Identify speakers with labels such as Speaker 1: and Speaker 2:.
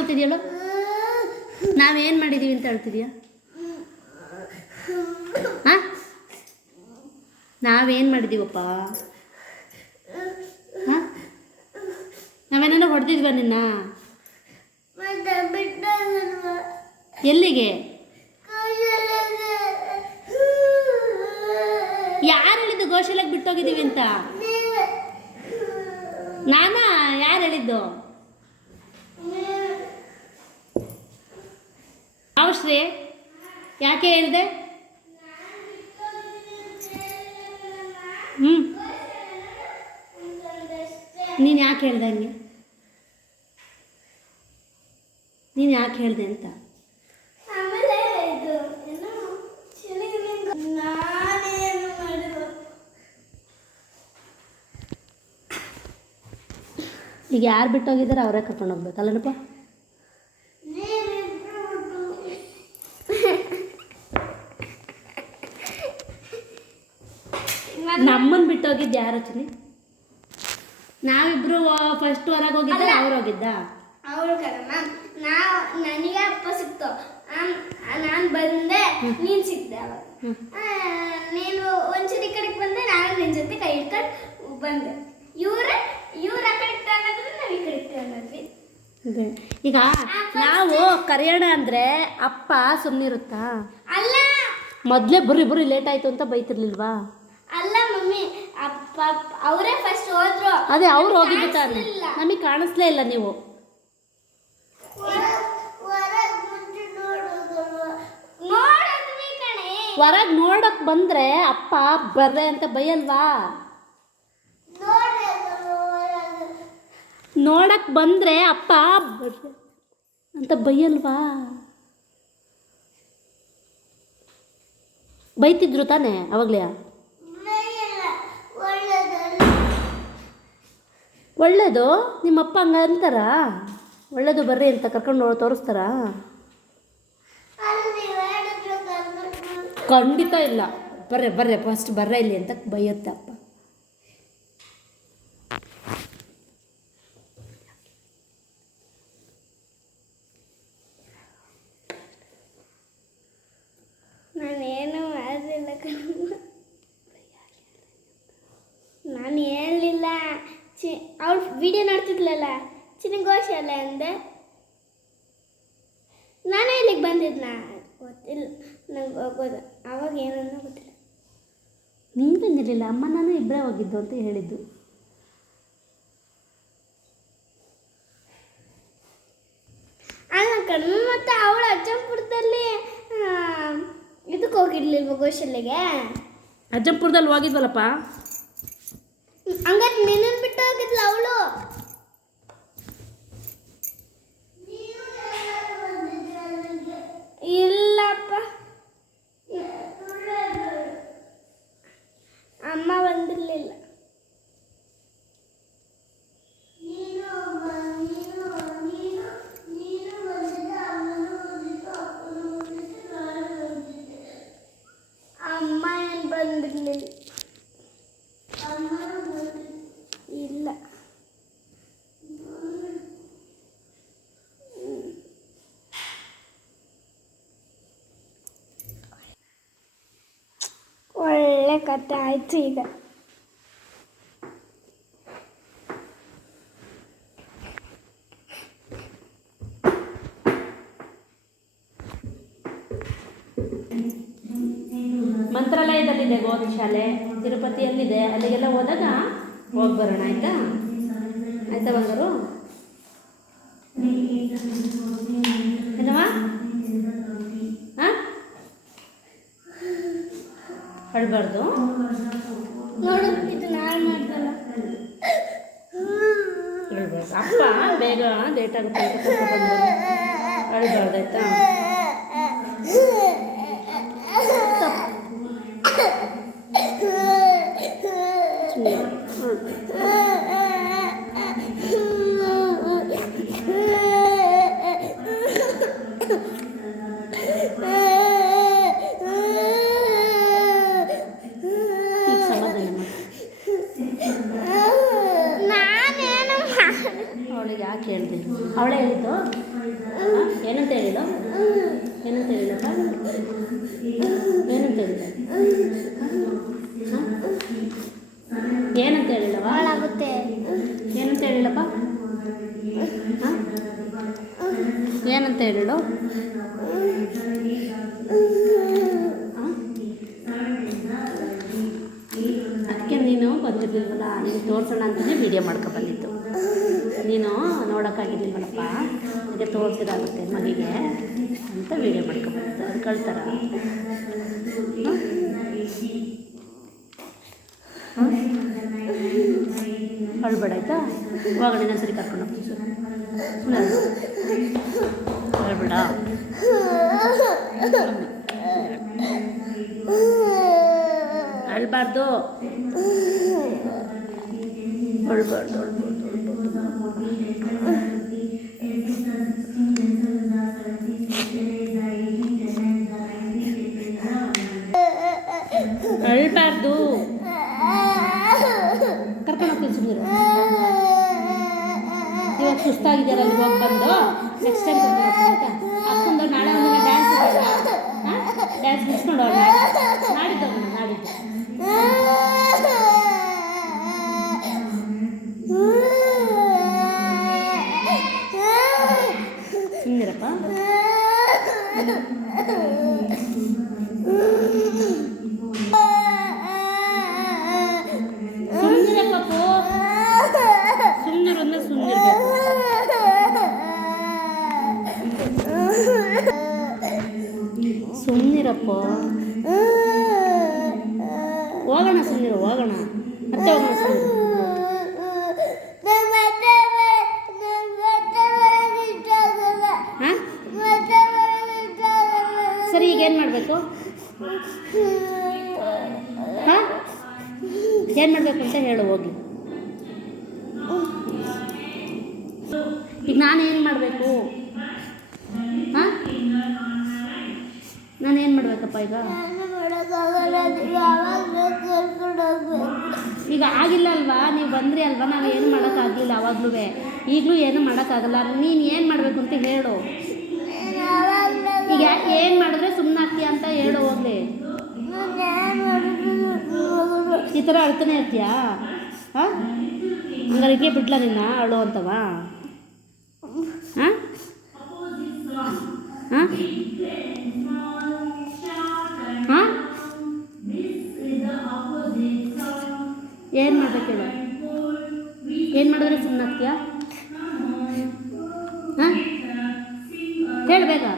Speaker 1: ಅಳ್ತಿದ್ಯಲ್ಲ ನಾವೇನು ಮಾಡಿದ್ದೀವಿ ಅಂತ ಹೇಳ್ತಿದೀಯ? ಹಾಂ ನಾವೇನು ಮಾಡಿದ್ದೀವಪ್ಪ ಹಾಂ ಹೊಡೆದಿದ್ವ ನಿನ್ನ? ಎಲ್ಲಿಗೆ. ಯಾರು ಹೇಳಿದ್ದು ಗೋಶಾಲೆಗೆ ಬಿಟ್ಟೋಗಿದ್ದೀವಿ ಅಂತ?
Speaker 2: ನೀವೇ.
Speaker 1: ನಾನಾ? ಯಾರು ಹೇಳಿದ್ದು
Speaker 2: ನೀವೇ.
Speaker 1: ಶ್ರೀ ಯಾಕೆ ಹೇಳಿದೆ? ಹ್ಞೂ ನೀನು ಯಾಕೆ ಹೇಳ್ದೆ ಹಂಗೆ? ನೀನು ಯಾಕೆ ಹೇಳ್ದೆ ಅಂತ? ಈಗ ಯಾರು ಬಿಟ್ಟೋಗಿದ್ದಾರೆ ಅವರೇ ಕರ್ಕೊಂಡು ಹೋಗ್ಬೇಕಲ್ಲನಪ್ಪ
Speaker 2: ನೀವಿಬ್ರು
Speaker 1: ಬಿಟ್ಟೋಗಿದ್ದು ಯಾರು ನಾವಿಬ್ರು ಫಸ್ಟ್ ಹೊರಗೆ ಹೋಗಿದ್ದೆ. ಅವ್ರು ಹೋಗಿದ್ದ?
Speaker 2: ಅವ್ರು ಕಣಮ್ಮ ನಾವು ನನಗೆ ಅಪ್ಪ ಸಿಕ್ತು. ನಾನು ಬಂದೆ ನೀನು ಸಿಕ್ತೆ ಅವಾಗ. ನೀನು ಒಂಚೂರು ಈ ಕಡೆಗೆ ಬಂದೆ ನಾನು ನಿನ್ನ ಜೊತೆ ಕೈ ಇಟ್ಕೊಂಡು ಬಂದೆ. ಇವ್ರ ಇವ್ರ ಆ ಕಡೆ ಅನ್ನೋದ್ರೆ ನಾವು ಈ ಕಡೆ
Speaker 1: ಅನ್ನೋದ್ವಿ. ಈಗ ನಾವು ಕರೆಯೋಣ ಅಂದ್ರೆ ಅಪ್ಪ ಸುಮ್ಮನಿರುತ್ತಾ
Speaker 2: ಅಲ್ಲ.
Speaker 1: ಮೊದಲೇ ಬರ್ರಿ ಬರ್ರಿ ಲೇಟ್ ಆಯ್ತು ಅಂತ ಬೈತಿರ್ಲಿಲ್ವಾ?
Speaker 2: ಅಲ್ಲ ಮಮ್ಮಿ ಅವರೇ ಫಸ್ಟ್ ಹೋದ್ರು.
Speaker 1: ಅದೇ ಅವ್ರು ಹೋಗಿದ್ದು ತಾನೆ. ನಮಗೆ ಕಾಣಿಸ್ಲೇ ಇಲ್ಲ ನೀವು. ಹೊರಗ್ ನೋಡಕ್ ಬಂದ್ರೆ ಅಪ್ಪ ಬರ್ರೆ ಅಂತ ಬೈಯಲ್ವಾ? ನೋಡಕ್ ಬಂದ್ರೆ ಅಪ್ಪ ಬರ್ರೆ ಅಂತ ಬೈಯಲ್ವಾ? ಬೈತಿದ್ರು ತಾನೆ ಅವಾಗ್ಲೇ. ಒಳ್ಳೇದು ನಿಮ್ಮಪ್ಪ ಹಂಗ ಅಂತಾರ? ಒಳ್ಳೇದು ಬರ್ರಿ ಅಂತ ಕರ್ಕೊಂಡು ತೋರಿಸ್ತಾರಾ? ಖಂಡಿತ ಇಲ್ಲ. ಬರ್ರೆ ಬರ್ರೆ ಫಸ್ಟ್ ಬರ್ರೆ ಇಲ್ಲಿ ಅಂತ ಬೈಯುತ್ತೆ ಅಪ್ಪ
Speaker 2: ನಾನೇನು ಮಾಡಲಿಲ್ಲ ಕಣಮ್ಮ ನಾನು ಹೇಳಲಿಲ್ಲ ಚಿ ಅವಳು ವಿಡಿಯೋ ನೋಡ್ತಿದ್ಲಲ್ಲ? ಚಿನ್ನಗೋಶಾಲೆ ಅಂದೆ. ನಾನೇ ಇಲ್ಲಿಗೆ ಬಂದಿದ್ನ? ಗೊತ್ತಿಲ್ಲ ನಂಗೆ ಹೋಗೋದು ಅವಾಗ ಏನನ್ನೋ ಗೊತ್ತಿಲ್ಲ.
Speaker 1: ನೀನು ಬಂದಿರಲಿಲ್ಲ ಅಮ್ಮ ನಾನು ಇಬ್ಬರೇ ಹೋಗಿದ್ದು ಅಂತ ಹೇಳಿದ್ದು.
Speaker 2: ಅಲ್ಲ ಕಣ್ಣು ಮತ್ತು ಅವಳು ಅಜ್ಜಂಪುರದಲ್ಲಿ ಇದಕ್ಕೆ ಹೋಗಿರ್ಲಿಲ್ವ ಗೋಶಾಲೆಗೆ?
Speaker 1: ಅಜ್ಜಂಪುರದಲ್ಲಿ ಹೋಗಿದ್ವಲ್ಲಪ್ಪ.
Speaker 2: ಹಂಗಾರೆ ನಿನ್ನ ಬಿಟ್ಟು ಹೋಗಿದ್ಲ ಅವಳು ಇಲ್ಲಪ್ಪ ಅಮ್ಮ ಬಂದಿರಲಿಲ್ಲ ಅಮ್ಮ ಏನು ಬಂದಿರಲಿಲ್ಲ ಇಲ್ಲ ಒಳ್ಳೆ ಕತೆ ಆಯ್ತು ಈಗ.
Speaker 1: ಮಂತ್ರಾಲಯದಲ್ಲಿದೆ ಗೋಧಿ ಶಾಲೆ ತಿರುಪತಿಯಲ್ಲಿದೆ. ಅಲ್ಲಿಗೆಲ್ಲ ಹೋದಾಗ ಹೋಗಿ ಬರೋಣ ಆಯ್ತಾ? ಆಯ್ತಾ ಬಂದರು ಏನವ ಹಾಂ ಅಳ್ಬಾರ್ದು
Speaker 2: ನೋಡು ಇದು ನಾನು ಮಾಡ್ದಲ್ಲ
Speaker 1: ಅಳ್ಬಾರ್ದು ಅಪ್ಪ ಬೇಗ ಲೇಟ್ ಆಗುತ್ತೆ ಅಂತ ಅಳ್ಬಾರ್ದು ಆಯ್ತಾ? ಸುಮ್ಮನೆ ಈಗ ಸಮಾಧಾನ ಮಾಡು ಅವಳೆ ಹೇಳಿದ್ದು? ಏನಂತ ಹೇಳಿದ್ದು?
Speaker 3: ಏನಂತ ಹೇಳಿದಪ್ಪ ಏನಂತ ಹೇಳಿಲ್ಲಪ್ಪ ಏನಂತ ಹೇಳಿಲ್ಲ ಹೇಳಿಲ್ಲವ
Speaker 2: ಹಾಳಾಗುತ್ತೆ.
Speaker 3: ಏನಂತ ಹೇಳಿಲ್ಲಪ್ಪ ಏನಂತ ಹೇಳಿಡು ಅದಕ್ಕೆ ನೀನು ಬಂದಿರ್ಲಿಲ್ವಲ್ಲ? ನೀನು ತೋರಿಸೋಣ ಅಂತಲೇ ವೀಡಿಯೋ ಮಾಡ್ಕೊ ಬಂದಿತ್ತು ನೀನು ನೋಡೋಕ್ಕಾಗಿರ್ಲಿಲ್ವಲ್ಲಪ್ಪ ಅದಕ್ಕೆ ತೋರಿಸಿದಾಗುತ್ತೆ ಮಗಿಗೆ ಅಂತ ವೀಡಿಯೋ ಮಾಡ್ಕೊಬೋದು ಅದು ಕಳ್ತಾರ? ಅಳ್ಬೇಡ ಆಯ್ತಾ? ಒಳಗಡೆ ಸರಿ ಕರ್ಕೊಂಡು ಹೋಗ್ತೀನಿ ಅಳ್ಬೇಡ ಅಳ್ಬಾರ್ದು ಅಳ್ಬಾರ್ದು ಅಳ್ಬಾರ್ದು ಅಳ್ಬಾರ್ದು ಕರ್ಕೊಂಡು ಹೋಗ್ತೀನಿ ಸುಮ್ಮನೆ ಇವಾಗ ಅಲ್ಲಿ ಹೋಗಿ ಬಂದು. ನೆಕ್ಸ್ಟ್ ಟೈಮ್ ಬಂದು ನಾಳೆ ಒಂದಿನ ಡ್ಯಾನ್ಸ್ ಡ್ಯಾನ್ಸ್ ಮುಗಿಸ್ಕೊಂಡು ಹೋಗೋಣ ಹೋಗೋಣ ಸುಮ್ಮನೆ ಹೋಗೋಣ. ಮತ್ತೆ ಹೋಗೋಣ ಸರಿ, ಈಗ ಏನು ಮಾಡಬೇಕು? ಹಾಂ? ಏನು ಮಾಡಬೇಕು ಅಂತ ಹೇಳು, ಹೋಗಿ. ಈಗ ನಾನು ಏನು ಮಾಡಬೇಕು? ಹಾಂ? ನಾನು ಏನು ಮಾಡಬೇಕಪ್ಪ ಈಗ? ಈಗ ಆಗಿಲ್ಲ ಅಲ್ವಾ? ನೀವು ಬಂದ್ರಿ ಅಲ್ವಾ? ನಾವು ಏನು ಮಾಡೋಕ್ಕಾಗಲಿಲ್ಲ ಅವಾಗ್ಲೂ ಈಗಲೂ ಏನು ಮಾಡೋಕ್ಕಾಗಲ್ಲ ನೀನು ಏನು ಮಾಡಬೇಕು ಅಂತ ಹೇಳು. ಈಗ ಏನು ಮಾಡಿದ್ರೆ ಸುಮ್ಮನೆ ಅಂತ ಹೇಳು ಹೋಗ್ಲಿ. ಈ ಥರ ಅಳ್ತಾನೆ ಇರ್ತೀಯಾ? ಹಾಂ? ಹಂಗಾರೆ ಹೀಗೆ ಬಿಡ್ಲಾ ನಿನ್ನ, ಅಳು ಅಂತವ? ಹಾಂ? ಹಾಂ? ಏನು ಮಾಡ್ಬೇಕು ಹೇಳು? ಏನು ಮಾಡಿದ್ರೆ ಸುಮ್ಮನಾಗ್ತೀಯಾ ಹಾಂ? ಹೇಳಬೇಕಾ